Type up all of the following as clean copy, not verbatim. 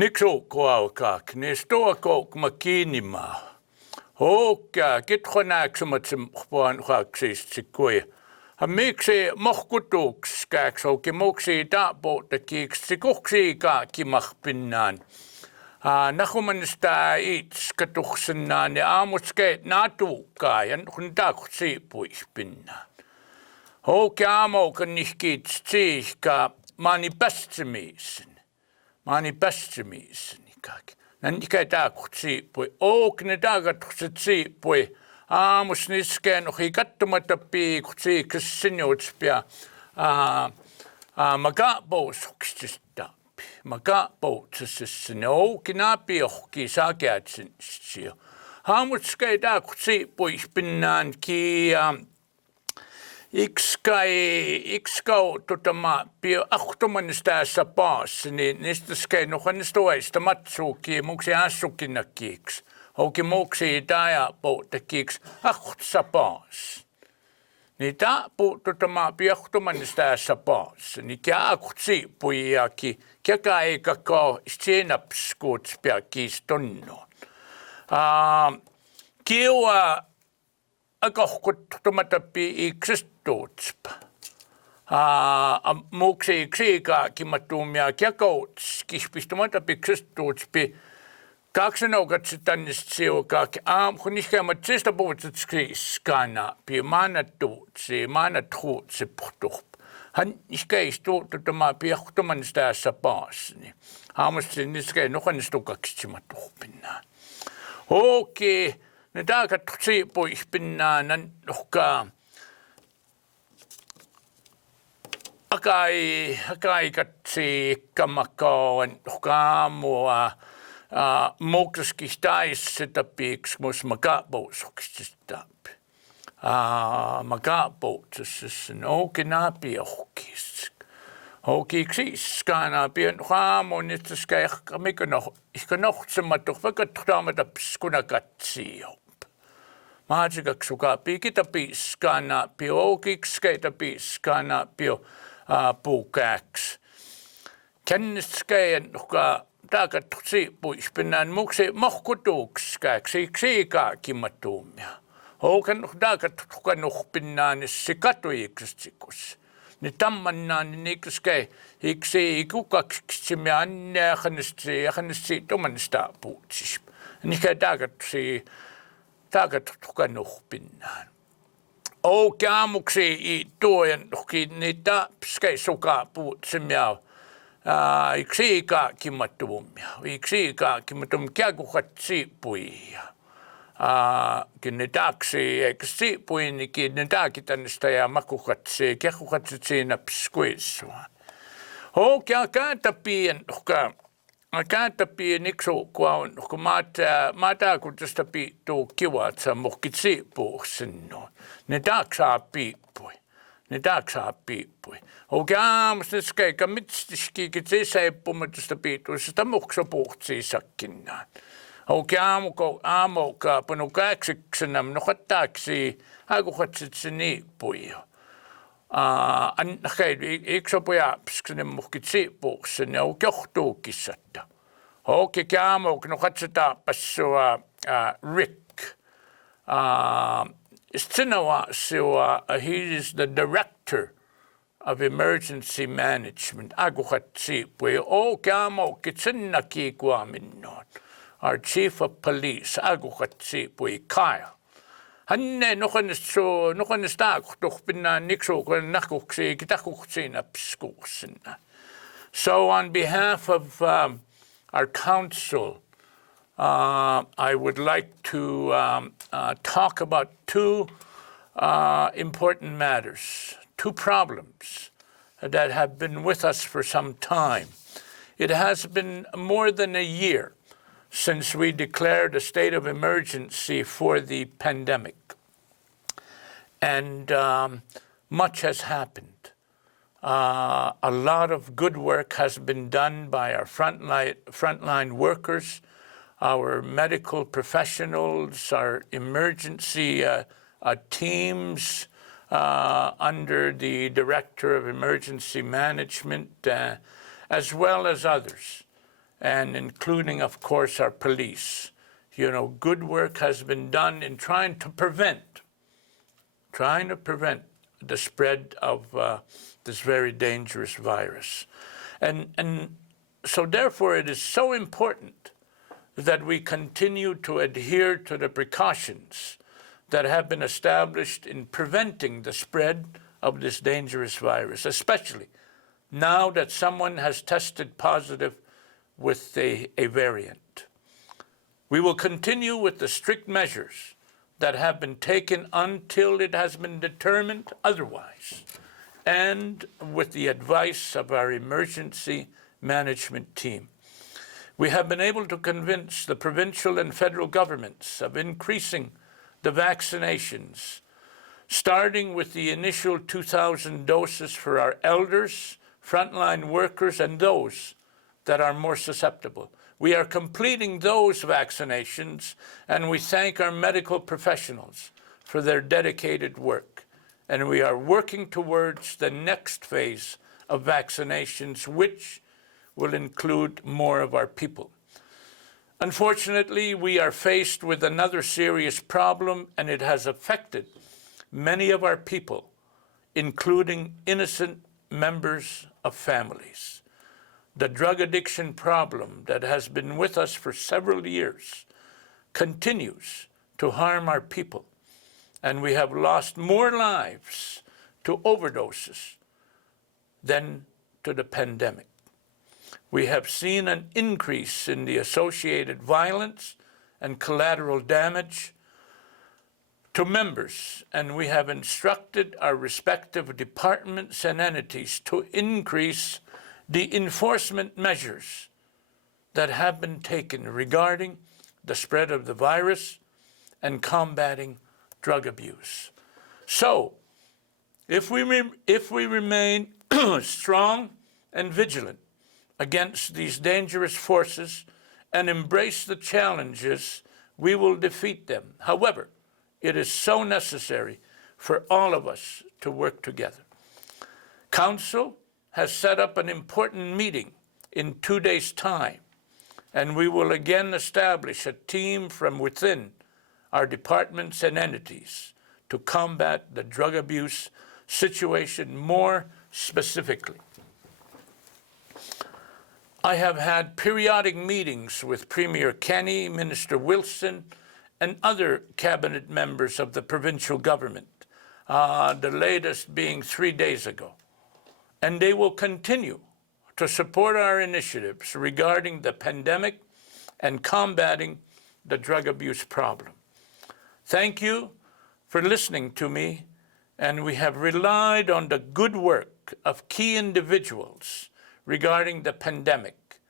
Nikso kuaukak, ne stoakok Makiinima. Hokka, kitronaksumatsim puan haksistikui. Miksi mohkutuks käksoki moksi taapootakiks sikuksi kaakimahpinnaan. Nahumanista itskatuksennaan ja aamutskeet natukaa ja kun takutsi puispinnaan. Hokki aamokan nihkiits tsiihka maani päästsemisen. Maani päästsemisen ikaki. Nännikä takutsi pui. Okne takutsi tsiipui. Aamus niskeen ohi kattomata piikutsi kissinjutspia. Makaapousuksista. Makaapoutsessa ne oukinaapi ohki saakeatsinsijo. Haamutskei takutsi puispinnaan kia. Ikskau pio ahtomanista sapaas, niin niistä skei nuhanista oista matsuuki muksi assukinnakiiksi. Houki muksi tää poutakiksi sapaas. Niin tää pio ahtomanista sapaas, niin kia ahtsi puiaki, kieka eikä kau sinapskuuts pia kiistonnoon. Kiua akohkuttomatapi iksistuutspa. Muksi iksiika kimattuumia kiakouts kispisttomatapi iksistuutspi. Kaksenokatsi tannist siukaak kun ihkämatsista puhutsat skriiskana pi maanatruutsi puhtuup. Hän ihkäistuututama piahtomanista tässä paasni. Haamasti niskei nuhanistukaksimattuupinnaan. Okei. Ne takatsi puispinnaan nuhkaa. Akai katsi kamakaan nuhkaa mua. Muutoskistaisesta piiksi mus makaapuusuksista. Makaapuuksessa noukina piohkis. Houkiksi pian haamun itseska ehkä nohtsematu vaikka tuhdamata pskuna katsijo. Maasikaksuka piikitä piiskana pio kikskeitä piiskana pio puukäks. Känniskeien nuka takatsi puispinnaan muksi mohkutukskäksi ksiikaa kimmatuumia. Houkan takatuka nuhpinnaan se katuiksiksikus. Ni tammannaan nikskäi iksi ikukaksi me annähänesti tomanista puutsis. Nikä takatuka nuhpinnaan. Oukämuksi tuojen niitä pskäi suka puutsimia. Iksiika kimmattuumia. Iksiika kimmattuumia kiakuhatsi puija. Kinne taksi eikä siipuinikin ne taakitannista ja makuhatsi kiakuhatsi siinä pskuissua. Hokia kääntäpien iksu kun maata kun tästä piittuu kivat saa muhkit siipuuk sinnoon. Ne taksaa piippui. Hokia aamusta skeikä mitsiskiikit sisäippumatusta piittuista muksa puhtsi sakkinnaan. Hokia aamuka panu käksiksenä nuhattaaksi haikuhatsit se niippuja. Iksopuja pskinen muhkit siipuuksen ja johtuukisatta. Hokia aamuka nuhatseta passua Rick. He is the director of emergency management. Aguhatsiipuja. Hokia aamuka tsennakin kuaminnoon. Our chief of police, aguhatsiipuja Kyle. Hänne nukanista tuhpinnaan niksu kun nakuksi kitakuksiina pskuuksina. So on behalf of our council, I would like to talk about two important matters, two problems that have been with us for some time. It has been more than a year since we declared a state of emergency for the pandemic. And much has happened. A lot of good work has been done by our frontline workers, our medical professionals, our emergency teams under the Director of Emergency Management, as well as others. and including, of course, our police. You know, good work has been done in trying to prevent the spread of this very dangerous virus. And so therefore it is so important that we continue to adhere to the precautions that have been established in preventing the spread of this dangerous virus, especially now that someone has tested positive with a variant. We will continue with the strict measures that have been taken until it has been determined otherwise, and with the advice of our emergency management team. We have been able to convince the provincial and federal governments of increasing the vaccinations, starting with the initial 2,000 doses for our elders, frontline workers, and those that are more susceptible. We are completing those vaccinations, and we thank our medical professionals for their dedicated work. And we are working towards the next phase of vaccinations, which will include more of our people. Unfortunately, we are faced with another serious problem, and it has affected many of our people, including innocent members of families. The drug addiction problem that has been with us for several years continues to harm our people, and we have lost more lives to overdoses than to the pandemic. We have seen an increase in the associated violence and collateral damage to members, and we have instructed our respective departments and entities to increase the enforcement measures that have been taken regarding the spread of the virus and combating drug abuse. So, if we remain strong and vigilant against these dangerous forces and embrace the challenges, we will defeat them. However, it is so necessary for all of us to work together. Council has set up an important meeting in 2 days' time, and we will again establish a team from within our departments and entities to combat the drug abuse situation more specifically. I have had periodic meetings with Premier Kenny, Minister Wilson, and other cabinet members of the provincial government, the latest being 3 days ago. And they will continue to support our initiatives regarding the pandemic and combating the drug abuse problem. Thank you for listening to me, and we have relied on the good work of key individuals regarding the pandemic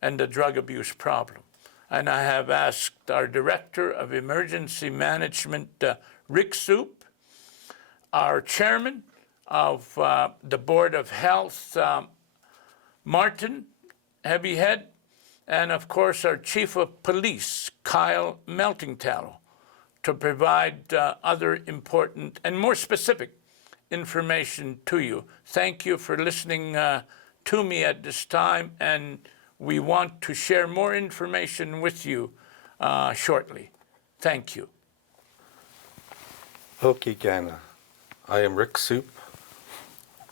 and the drug abuse problem. And I have asked our Director of Emergency Management, Rick Soup, our Chairman of the Board of Health, Martin Heavyhead, and of course our Chief of Police, Kyle Melting Tallow, to provide other important and more specific information to you. Thank you for listening to me at this time, and we want to share more information with you shortly. Thank you. Okay, Gana. I am Rick Soup.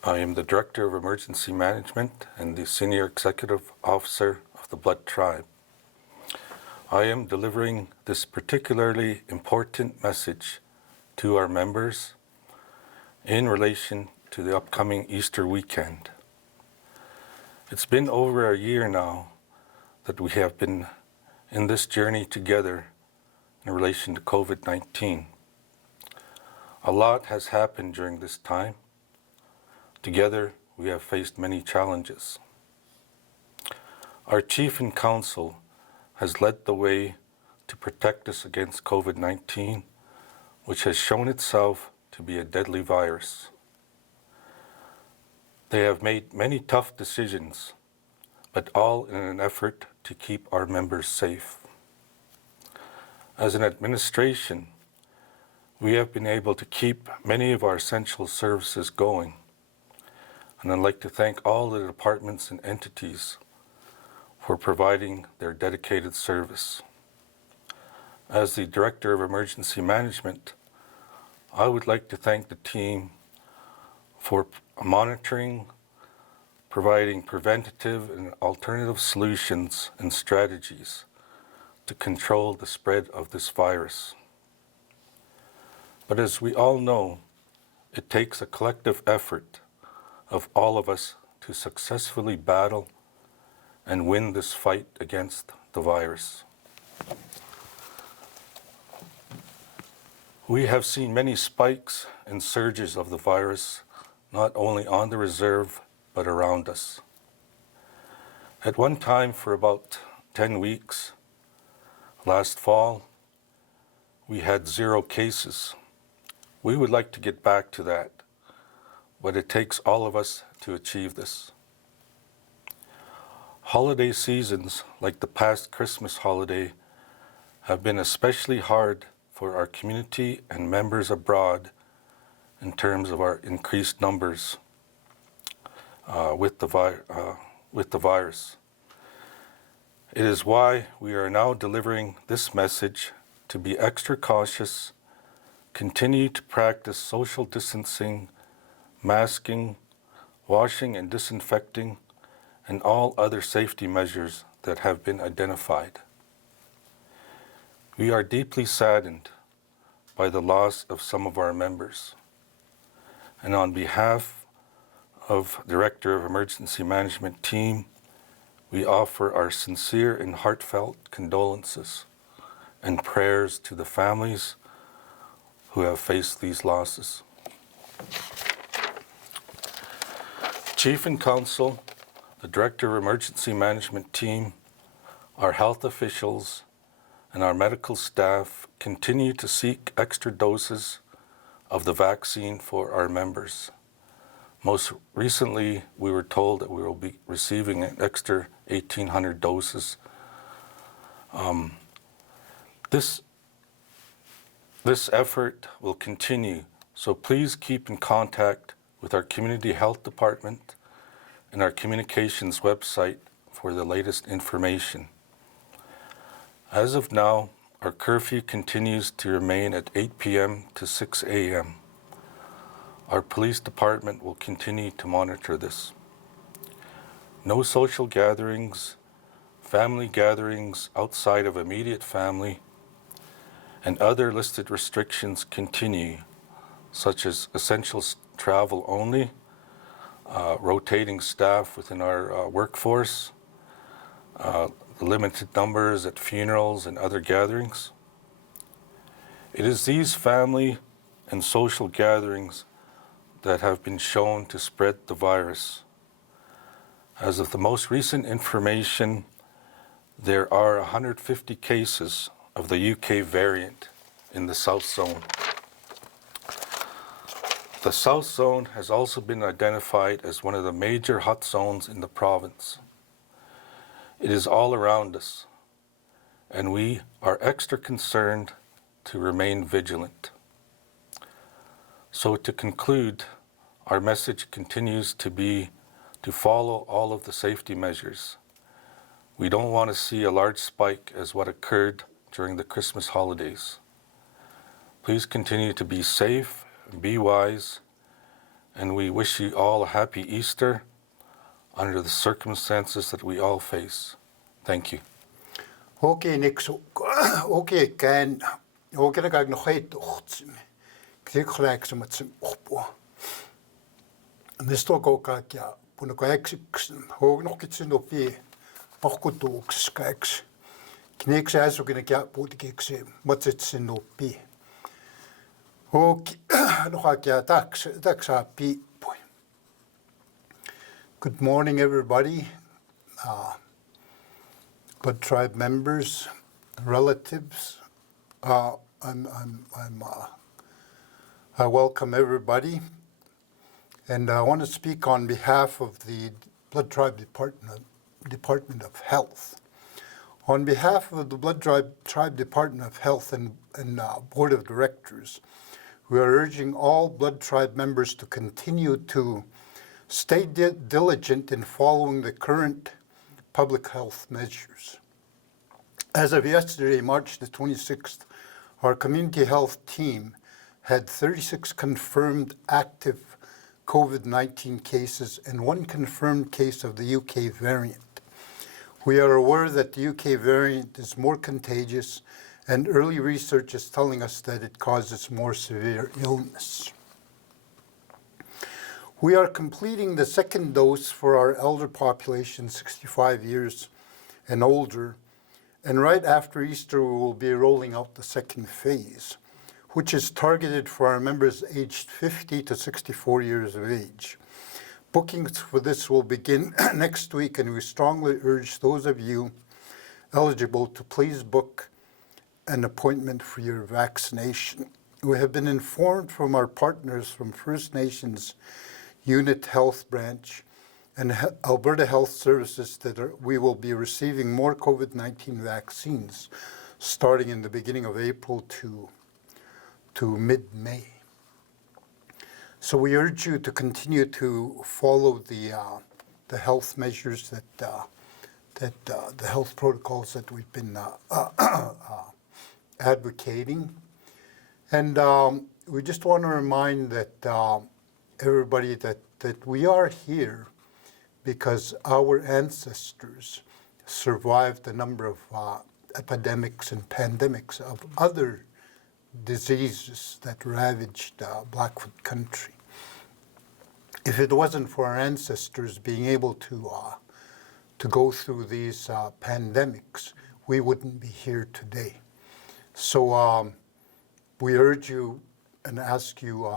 I am the Director of Emergency Management and the Senior Executive Officer of the Blood Tribe. I am delivering this particularly important message to our members in relation to the upcoming Easter weekend. It's been over a year now that we have been in this journey together in relation to COVID-19. A lot has happened during this time. Together, we have faced many challenges. Our Chief in Council has led the way to protect us against COVID-19, which has shown itself to be a deadly virus. They have made many tough decisions, but all in an effort to keep our members safe. As an administration, we have been able to keep many of our essential services going. And I'd like to thank all the departments and entities for providing their dedicated service. As the Director of Emergency Management, I would like to thank the team for monitoring, providing preventative and alternative solutions and strategies to control the spread of this virus. But as we all know, it takes a collective effort of all of us to successfully battle and win this fight against the virus. We have seen many spikes and surges of the virus, not only on the reserve, but around us. At one time, for about 10 weeks, last fall, we had 0 cases. We would like to get back to that, but it takes all of us to achieve this. Holiday seasons, like the past Christmas holiday, have been especially hard for our community and members abroad in terms of our increased numbers with the virus. It is why we are now delivering this message to be extra cautious, continue to practice social distancing, masking, washing and disinfecting, and all other safety measures that have been identified. We are deeply saddened by the loss of some of our members. And on behalf of Director of Emergency Management team, we offer our sincere and heartfelt condolences and prayers to the families who have faced these losses. Chief and Counsel, the Director of Emergency Management team, our health officials, and our medical staff continue to seek extra doses of the vaccine for our members. Most recently, we were told that we will be receiving an extra 1,800 doses. This effort will continue, so please keep in contact with our Community Health Department and our communications website for the latest information. As of now, our curfew continues to remain at 8 p.m. to 6 a.m. Our police department will continue to monitor this. No social gatherings, family gatherings outside of immediate family, and other listed restrictions continue, such as essential travel only, rotating staff within our workforce, limited numbers at funerals and other gatherings. It is these family and social gatherings that have been shown to spread the virus. As of the most recent information, there are 150 cases of the UK variant in the South Zone. The South Zone has also been identified as one of the major hot zones in the province. It is all around us, and we are extra concerned to remain vigilant. So to conclude, our message continues to be to follow all of the safety measures. We don't want to see a large spike as what occurred during the Christmas holidays. Please continue to be safe, be wise, and we wish you all a happy Easter under the circumstances that we all face. Thank you. Okay, next. Okay, can okay ga nog het ochtend. Klik gelijk zo met zijn oppo. Meestal ook ja, puno kijks hoog nog iets in op je. Ook goed ook kijks. Knik zei zo kunnen ja puno kijks wat het in op je. Ook nog ja tax happy. Good morning, everybody. Blood Tribe members, relatives. I welcome everybody, and I want to speak on behalf of the Blood Tribe Department of Health. On behalf of the Blood Tribe Department of Health and Board of Directors, we are urging all Blood Tribe members to continue to stay diligent in following the current public health measures. As of yesterday, March the 26th, our community health team had 36 confirmed active COVID-19 cases and 1 confirmed case of the UK variant. We are aware that the UK variant is more contagious, and early research is telling us that it causes more severe illness. We are completing the second dose for our elder population, 65 years and older, and right after Easter we will be rolling out the second phase, which is targeted for our members aged 50 to 64 years of age. Bookings for this will begin next week, and we strongly urge those of you eligible to please book an appointment for your vaccination. We have been informed from our partners from First Nations Unit Health Branch and Alberta Health Services that we will be receiving more COVID-19 vaccines starting in the beginning of April to mid-May. So we urge you to continue to follow the health measures that the health protocols that we've been advocating. And we just want to remind that everybody that we are here because our ancestors survived a number of epidemics and pandemics of other diseases that ravaged Blackfoot country. If it wasn't for our ancestors being able to go through these pandemics, we wouldn't be here today. So we urge you and ask you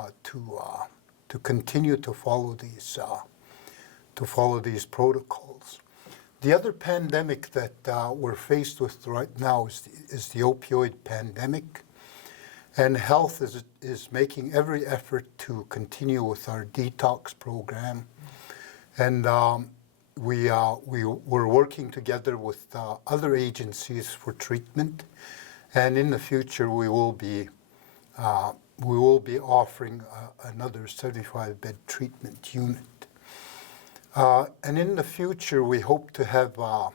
to continue to follow these protocols. The other pandemic that we're faced with right now is the opioid pandemic. And health is making every effort to continue with our detox program. And we're working together with other agencies for treatment. And in the future, we will be offering another 75-bed treatment unit. And in the future, we hope to have a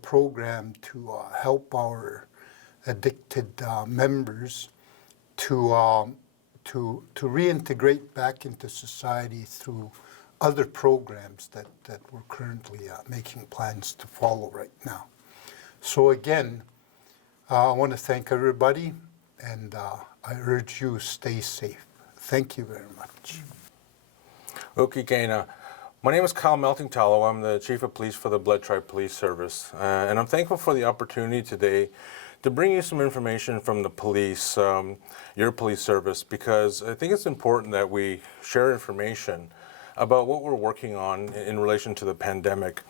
program to help our addicted members to reintegrate back into society through other programs that we're currently making plans to follow right now. So again, I want to thank everybody, and I urge you stay safe. Thank you very much. Uki Kaina. My name is Kyle Melting Tallow. I'm the Chief of Police for the Blood Tribe Police Service. And I'm thankful for the opportunity today to bring you some information from the police, your police service, because I think it's important that we share information about what we're working on in relation to the pandemic.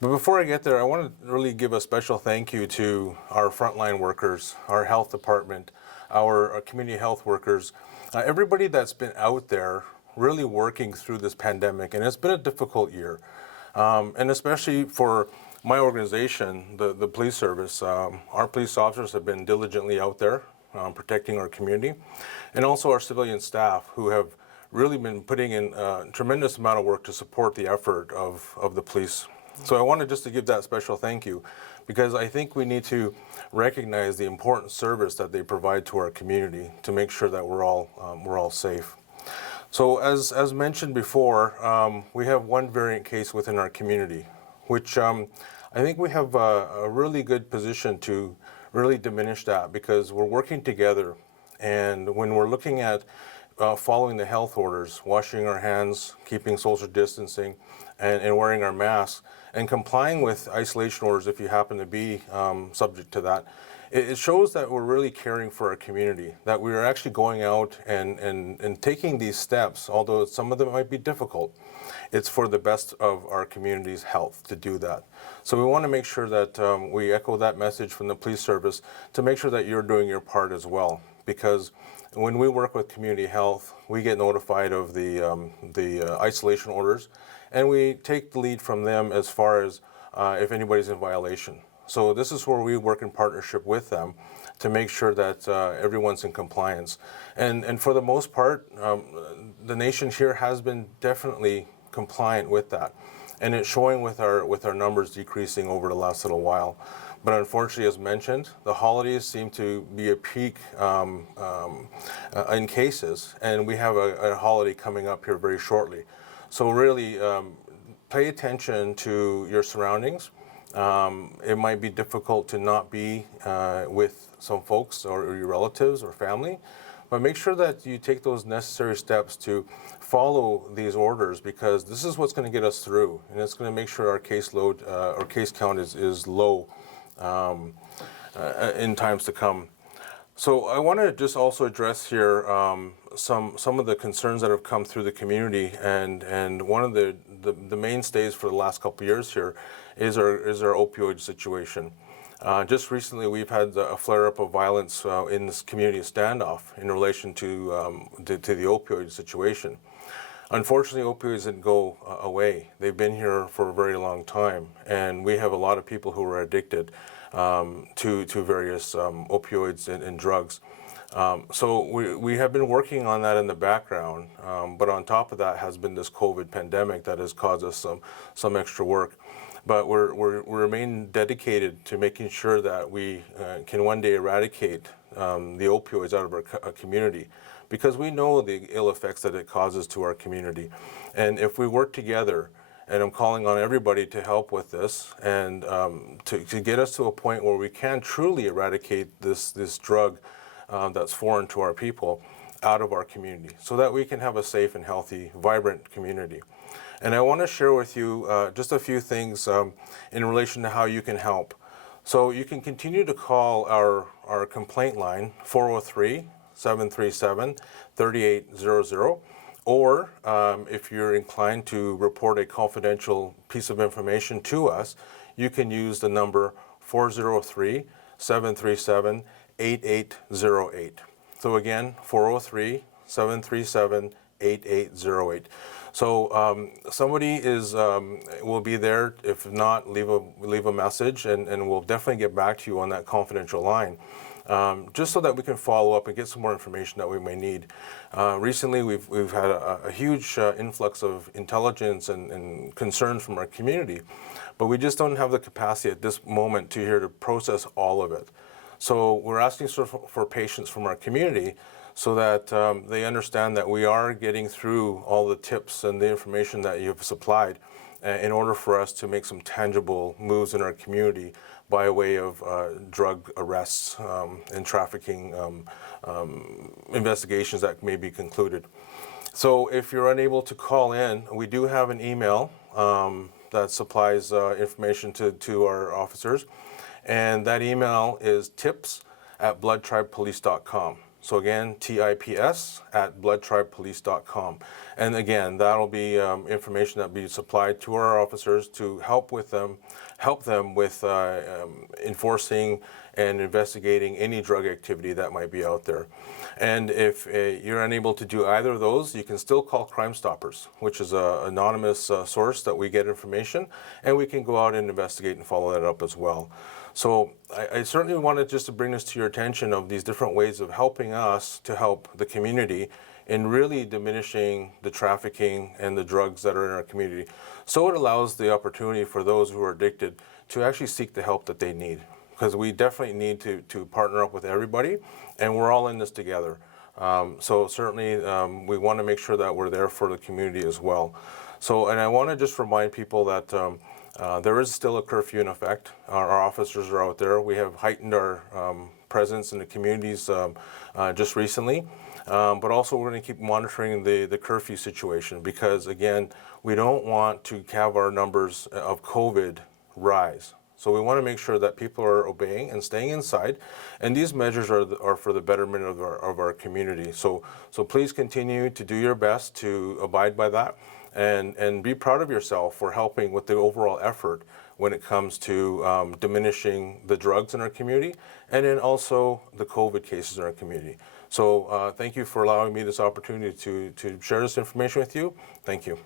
But before I get there, I want to really give a special thank you to our frontline workers, our health department, our community health workers, everybody that's been out there really working through this pandemic. And it's been a difficult year. And especially for my organization, the police service, our police officers have been diligently out there protecting our community, and also our civilian staff who have really been putting in a tremendous amount of work to support the effort of the police. So I wanted just to give that special thank you, because I think we need to recognize the important service that they provide to our community to make sure that we're all safe. So as mentioned before, we have one variant case within our community, which I think we have a really good position to really diminish that, because we're working together. And when we're looking at following the health orders, washing our hands, keeping social distancing, and wearing our masks, and complying with isolation orders if you happen to be subject to that, it shows that we're really caring for our community, that we are actually going out and taking these steps, although some of them might be difficult. It's for the best of our community's health to do that. So we want to make sure that we echo that message from the police service to make sure that you're doing your part as well. Because when we work with community health, we get notified of the isolation orders, and we take the lead from them as far as if anybody's in violation. So this is where we work in partnership with them to make sure that everyone's in compliance. And for the most part, the nation here has been definitely compliant with that. and it's showing with our numbers decreasing over the last little while. But unfortunately, as mentioned, the holidays seem to be a peak in cases, and we have a holiday coming up here very shortly. So really, pay attention to your surroundings. It might be difficult to not be with some folks or your relatives or family, but make sure that you take those necessary steps to follow these orders, because this is what's going to get us through, and it's going to make sure our caseload or case count is low in times to come. So I want to just also address here some of the concerns that have come through the community, and one of the mainstays for the last couple of years here is our opioid situation. Just recently, we've had a flare-up of violence in this community standoff in relation to the opioid situation. Unfortunately, opioids didn't go away. They've been here for a very long time, and we have a lot of people who are addicted to various opioids and drugs. So we have been working on that in the background, but on top of that has been this COVID pandemic that has caused us some extra work. But we remain dedicated to making sure that we can one day eradicate the opioids out of our community, because we know the ill effects that it causes to our community. And if we work together, and I'm calling on everybody to help with this, and to get us to a point where we can truly eradicate this drug that's foreign to our people out of our community, so that we can have a safe and healthy, vibrant community. And I want to share with you just a few things in relation to how you can help. So you can continue to call our complaint line, 403-737-3800, or if you're inclined to report a confidential piece of information to us, you can use the number 403-737-8808. So again, 403-737-8808. So somebody will be there. If not, leave a message, and we'll definitely get back to you on that confidential line, just so that we can follow up and get some more information that we may need. Recently, we've had a huge influx of intelligence and concerns from our community, but we just don't have the capacity at this moment to process all of it. So we're asking for patience from our community, so that they understand that we are getting through all the tips and the information that you've supplied in order for us to make some tangible moves in our community by way of drug arrests and trafficking investigations that may be concluded. So if you're unable to call in, we do have an email that supplies information to our officers, and that email is tips@bloodtribepolice.com. So again, tips@bloodtribepolice.com. And again, that'll be information that'll be supplied to our officers to help them with enforcing and investigating any drug activity that might be out there. And if you're unable to do either of those, you can still call Crime Stoppers, which is an anonymous source that we get information, and we can go out and investigate and follow that up as well. So I certainly wanted just to bring this to your attention of these different ways of helping us to help the community in really diminishing the trafficking and the drugs that are in our community. So it allows the opportunity for those who are addicted to actually seek the help that they need, because we definitely need to partner up with everybody, and we're all in this together. So certainly we want to make sure that we're there for the community as well. So, and I want to just remind people that there is still a curfew in effect. Our officers are out there. We have heightened our presence in the communities just recently, but also we're going to keep monitoring the curfew situation, because again, we don't want to have our numbers of COVID rise. So we want to make sure that people are obeying and staying inside, and these measures are for the betterment of our community. So please continue to do your best to abide by that, and be proud of yourself for helping with the overall effort when it comes to diminishing the drugs in our community, and then also the COVID cases in our community. So thank you for allowing me this opportunity to share this information with you. Thank you.